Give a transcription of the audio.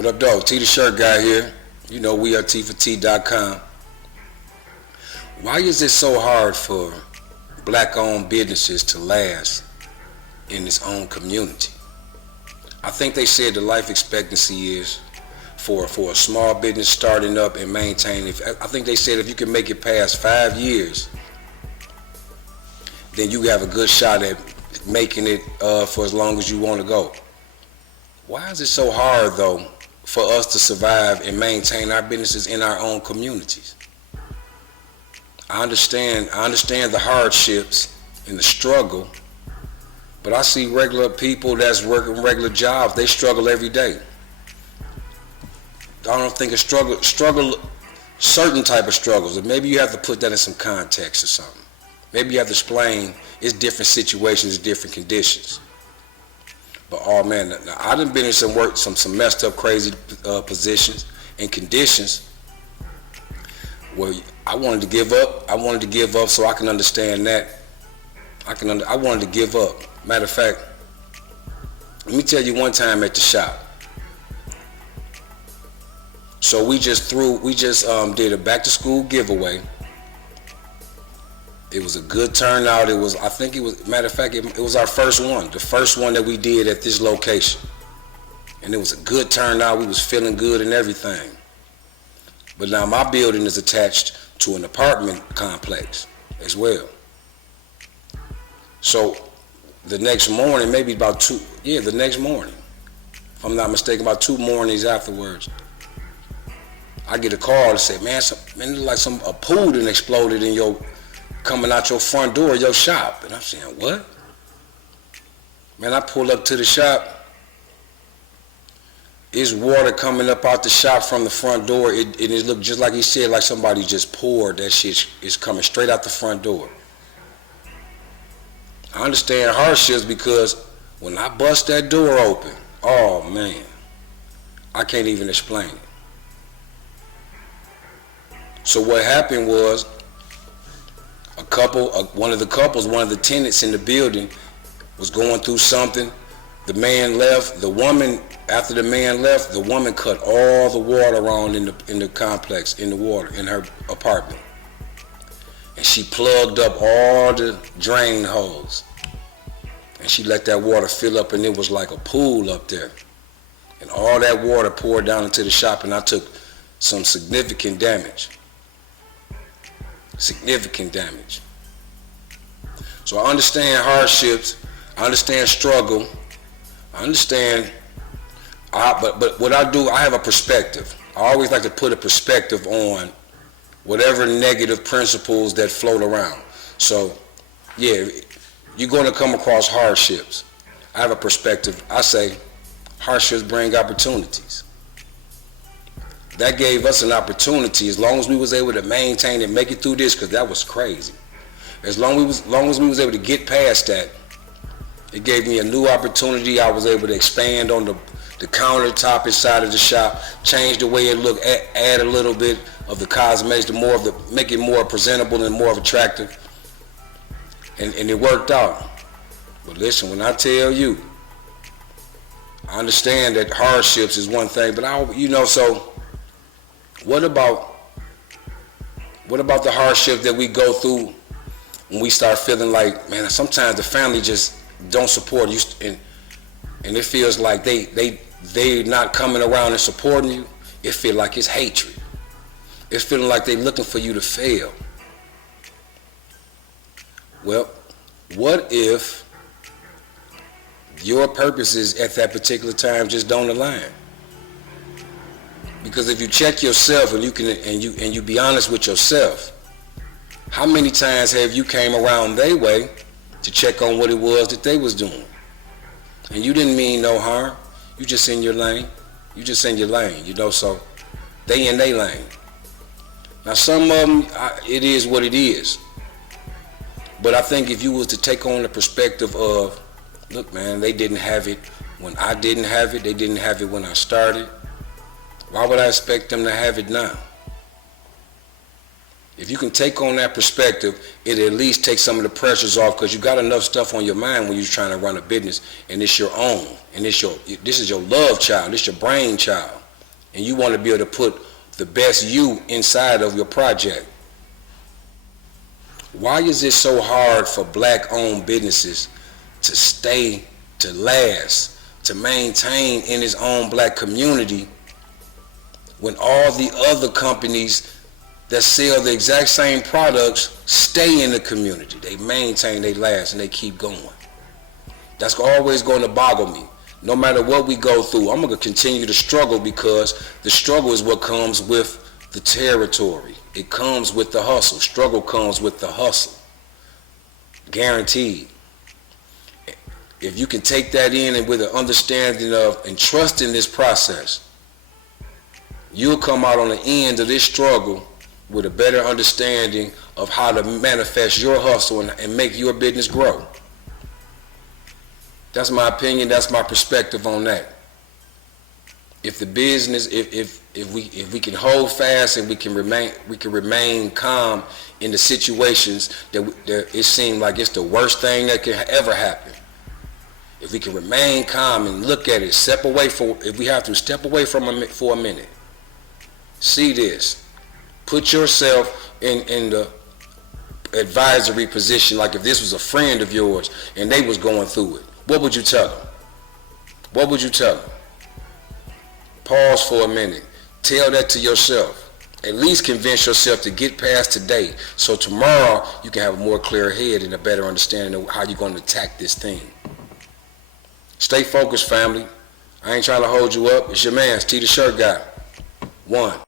What up, dog? T the Shirt Guy here. You know, we are T4T.com. Why is it so hard for black-owned businesses to last in its own community? I think they said the life expectancy is for a small business starting up and maintaining. I think they said if you can make it past 5 years, then you have a good shot at making it for as long as you want to go. Why is it so hard, though, for us to survive and maintain our businesses in our own communities? I understand the hardships and the struggle, but I see regular people that's working regular jobs. They struggle every day. I don't think a struggle, certain type of struggles, and maybe you have to put that in some context or something. Maybe you have to explain it's different situations, different conditions. But oh man, now, I done been in some messed up, crazy positions and conditions where I wanted to give up. I wanted to give up so I can understand that. I wanted to give up. Matter of fact, let me tell you one time at the shop. So we just did a back to school giveaway. It was a good turnout. It was our first one, the first one that we did at this location. And it was a good turnout. We was feeling good and everything. But now my building is attached to an apartment complex as well. So the next morning, the next morning, if I'm not mistaken, about 2 mornings afterwards, I get a call to say, man, like a pool done exploded coming out your front door of your shop. And I'm saying, what? Man, I pull up to the shop. It's water coming up out the shop from the front door. It looked just like he said, like somebody just poured that shit. It's coming straight out the front door. I understand hardships because when I bust that door open, oh man, I can't even explain it. So what happened was one of the tenants in the building was going through something. The man left. After the man left, the woman cut all the water on in the complex, in her apartment. And she plugged up all the drain holes. And she let that water fill up, and it was like a pool up there. And all that water poured down into the shop, and I took some significant damage. So I understand hardships, I understand struggle, but what I do, I have a perspective. I always like to put a perspective on whatever negative principles that float around. So yeah, you're going to come across hardships. I have a perspective. I say hardships bring opportunities. That gave us an opportunity as long as we was able to maintain and make it through this, because that was crazy. As long as we was able to get past that, it gave me a new opportunity. I was able to expand on the countertop inside of the shop, change the way it looked, add a little bit of the cosmetics, make it more presentable and more attractive. And it worked out. But listen, when I tell you, I understand that hardships is one thing, but so what about the hardship that we go through when we start feeling like, man, sometimes the family just don't support you, and it feels like they not coming around and supporting you. It feels like it's hatred. It's feeling like they looking for you to fail. Well, what if your purposes at that particular time just don't align? Because if you check yourself and you be honest with yourself, how many times have you came around their way to check on what it was that they was doing? And you didn't mean no harm. You just in your lane. So they in their lane. Now some of them, it is what it is. But I think if you was to take on the perspective of, look man, they didn't have it when I didn't have it. They didn't have it when I started. Why would I expect them to have it now? If you can take on that perspective, it at least takes some of the pressures off, because you got enough stuff on your mind when you're trying to run a business, and it's your own, and this is your love child, it's your brain child. and you want to be able to put the best you inside of your project. Why is it so hard for black-owned businesses to stay, to last, to maintain in its own black community when all the other companies that sell the exact same products stay in the community? They maintain, they last, and they keep going. That's always going to boggle me. No matter what we go through, I'm going to continue to struggle, because the struggle is what comes with the territory. It comes with the hustle. Struggle comes with the hustle. Guaranteed. If you can take that in and with an understanding of and trust in this process, you'll come out on the end of this struggle with a better understanding of how to manifest your hustle and make your business grow. That's my opinion. That's my perspective on that. If the business, if we can hold fast and we can remain calm in the situations that it seems like it's the worst thing that can ever happen. If we can remain calm and look at it, step away if we have to, step away from it for a minute. See this. Put yourself in the advisory position, like if this was a friend of yours and they was going through it. What would you tell them? What would you tell them? Pause for a minute. Tell that to yourself. At least convince yourself to get past today, so tomorrow you can have a more clear head and a better understanding of how you're going to attack this thing. Stay focused, family. I ain't trying to hold you up. It's your man, T the Shirt Guy. One.